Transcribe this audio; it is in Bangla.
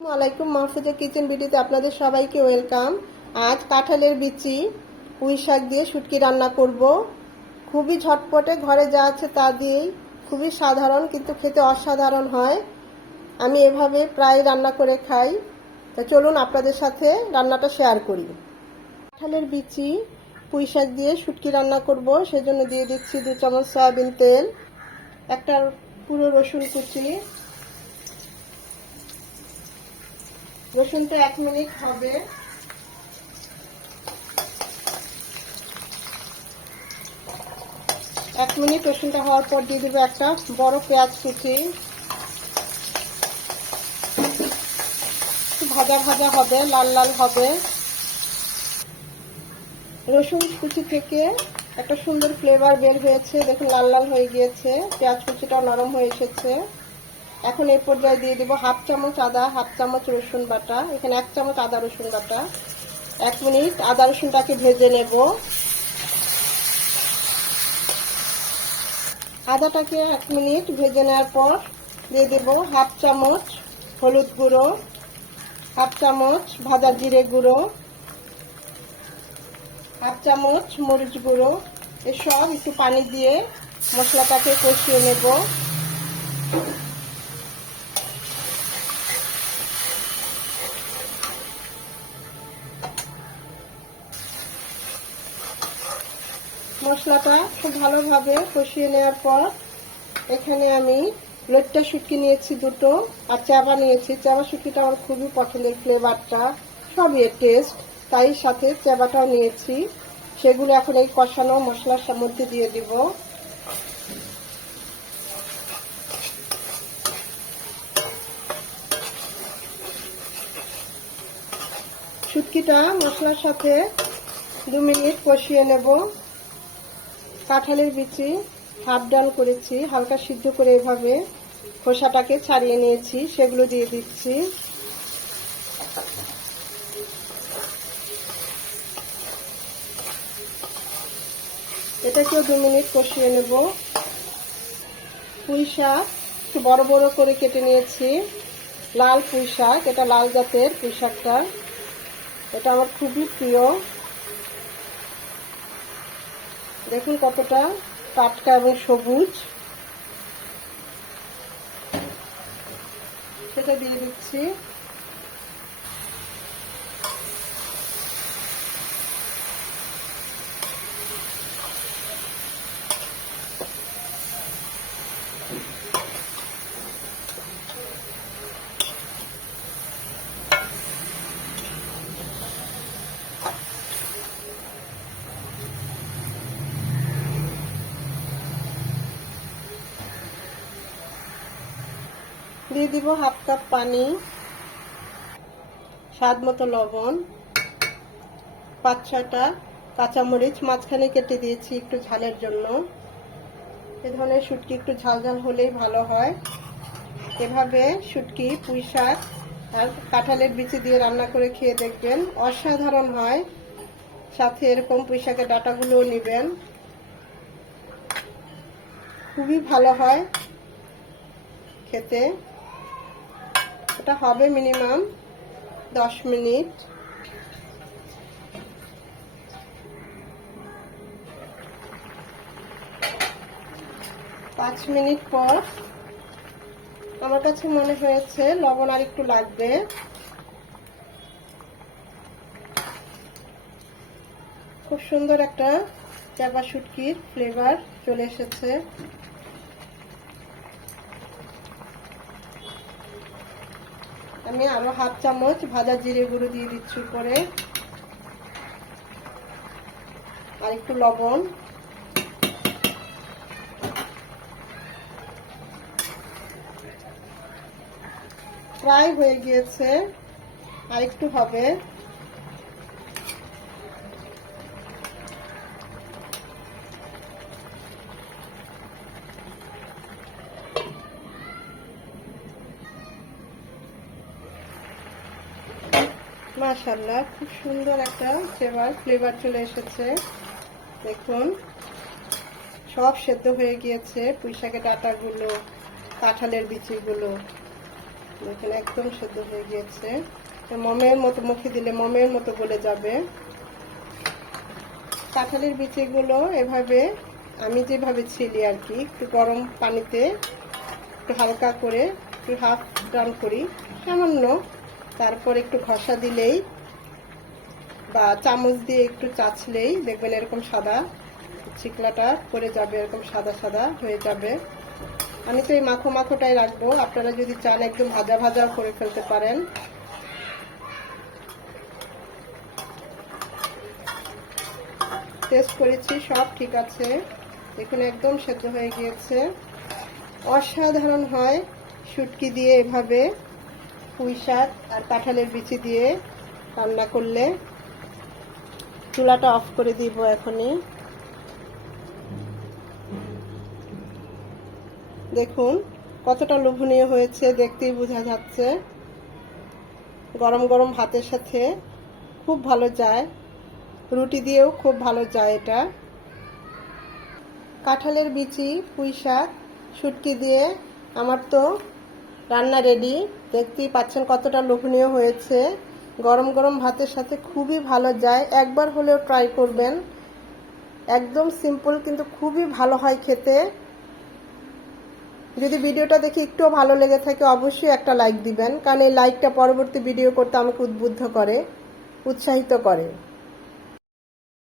আসসালামাইকুম মাহফুজা কিচেন ভিডিওতে আপনাদের সবাইকে ওয়েলকাম। আজ কাঁঠালের বিচি, পুঁই শাক দিয়ে শুটকি রান্না করব। খুবই ঝটপটে ঘরে যা আছে তা দিয়েই। খুবই সাধারণ কিন্তু খেতে অসাধারণ হয়। আমি এভাবে প্রায় রান্না করে খাই। তো চলুন আপনাদের সাথে রান্নাটা শেয়ার করি। কাঁঠালের বিচি, পুঁই শাক দিয়ে শুটকি রান্না করব। সেজন্য দিয়ে দিচ্ছি দু চামচ সয়াবিন তেল, একটা পুরো রসুন কুচি রসুনটা এক মিনিট হবে। এক মিনিট রসুনটা হওয়ার পর দিয়ে দেবো একটা বড় পেঁয়াজ কুচি। ভাজা ভাজা হবে, লাল লাল হবে। রসুন কুচি থেকে একটা সুন্দর ফ্লেভার বের হয়েছে, দেখুন লাল লাল হয়ে গিয়েছে, পেঁয়াজ কুচিটাও নরম হয়ে এসেছে। এখন এই পর্যায়ে দিয়ে দেবো হাফ চামচ আদা, হাফ চামচ রসুন বাটা। এখানে এক চামচ আদা, রসুন বাটা। এক মিনিট আদা, রসুনটাকে ভেজে নেব। আদাটাকে এক মিনিট ভেজে নেওয়ার পর দিয়ে দেব হাফ চামচ হলুদ গুঁড়ো, হাফ চামচ ভাজা জিরে গুঁড়ো, হাফ চামচ মরিচ গুঁড়ো। এসব একটু পানি দিয়ে মশলাটাকে কষিয়ে নেব। মশলাটা খুব ভালোভাবে কষিয়ে নেওয়ার পর এখানে আমি লোটটা শুটকি নিয়েছি দুটো আর চাবা নিয়েছি। চাবা শুটকিটা আমার খুবই পছন্দের ফ্লেভারটা, সবই টেস্ট তাই সাথে চাবাটাও নিয়েছি। সেগুলো এখন এই কষানো মশলার মধ্যে দিয়ে দিব। শুটকিটা মশলার সাথে দু মিনিট কষিয়ে নেব। কাঁঠালের বিচি হাফ ডাল করেছি, হালকা সিদ্ধ করে এভাবে খোসাটাকে ছাড়িয়ে নিয়েছি, সেগুলো দিয়ে দিচ্ছি। এটাকেও দু মিনিট কষিয়ে নেব। পুঁই শাক একটু বড় বড় করে কেটে নিয়েছি। লাল পুঁই শাক, এটা লাল জাতের পুঁই শাকটা। এটা আমার খুবই প্রিয়। দেখুন কতটা টাটকা এবং সবুজ। সেটা দিয়ে দিচ্ছি। দিয়ে দিব হাফ কাপ পানি, স্বাদ মতো লবণ, পাঁচ ছয়টা কাঁচামরিচ মাঝখানে কেটে দিয়েছি একটু ঝালের জন্য। এ ধরনের শুটকি একটু ঝাল ঝাল হলেই ভালো হয়। এভাবে শুটকি, পুঁই শাক আর কাঁঠালের বিচি দিয়ে রান্না করে খেয়ে দেখবেন। অসাধারণ হয়। সাথে এরকম পুঁই শাকের ডাটাগুলোও নেবেন। খুবই ভালো হয় খেতে। এটা হবে মিনিমাম দশ মিনিট। পাঁচ মিনিট পর আমার কাছে মনে হয়েছে লবণ আর একটু লাগবে। খুব সুন্দর একটা চাপা শুটকির ফ্লেভার চলে এসেছে। আমি আরও হাফ চামচ ভাজা জিরে গুঁড়ো দিয়ে দিচ্ছি উপরে। আর একটু লবণ। প্রায় হয়ে গিয়েছে। আর একটু হবে। মাশাল্লাহ খুব সুন্দর একটা ফ্লেভার ফ্লেভার চলে এসেছে। দেখুন, সব সেদ্ধ হয়ে গিয়েছে পুঁই শাকের ডাটাগুলো, কাঁঠালের বিচিগুলো। দেখুন, একদম সেদ্ধ হয়ে গিয়েছে। মমের মতো, মুখে দিলে মমের মতো গলে যাবে। কাঁঠালের বিচিগুলো এভাবে, আমি যেভাবে ছিলি আর কি, একটু গরম পানিতে, একটু হালকা করে, একটু হাফ ডান করি, সামান্য তারপর একটু ঘষা দিলেই বা চামচ দিয়ে একটু চাচলেই দেখবেন এরকম সাদা চিকলাটা পরে যাবে, এরকম সাদা সাদা হয়ে যাবে। আমি তো এই মাখো মাখোটাই রাখব। আপনারা যদি চান একদম ভাজা ভাজা করে ফেলতে পারেন। টেস্ট করেছি, সব ঠিক আছে। দেখুন, একদম সেদ্ধ হয়ে গিয়েছে। অসাধারণ হয় শুটকি দিয়ে এভাবে। পুঁই শাক আর কাঁঠালের বিচি দিয়ে রান্না করলে চুলাটা অফ করে দিব এখনই। দেখুন, কতটা লোভনীয় হয়েছে, দেখতেই বোঝা যাচ্ছে। গরম গরম ভাতের সাথে খুব ভালো যায়। রুটি দিয়েও খুব ভালো যায় এটা। কাঁঠালের বিচি, পুঁই শাক, শুটকি দিয়ে আমার তো রান্না রেডি দেখতেই পাচ্ছেন কতটা লোভনীয় হয়েছে। গরম গরম ভাতের সাথে খুবই ভালো যায়। একবার হলেও ট্রাই করবেন। একদম সিম্পল কিন্তু খুবই ভালো হয় খেতে। যদি ভিডিওটা দেখে একটুও ভালো লেগে থাকে, অবশ্যই একটা লাইক দিবেন। কারণ এই লাইকটা পরবর্তী ভিডিও করতে আমাকে উদ্বুদ্ধ করে, উৎসাহিত করে।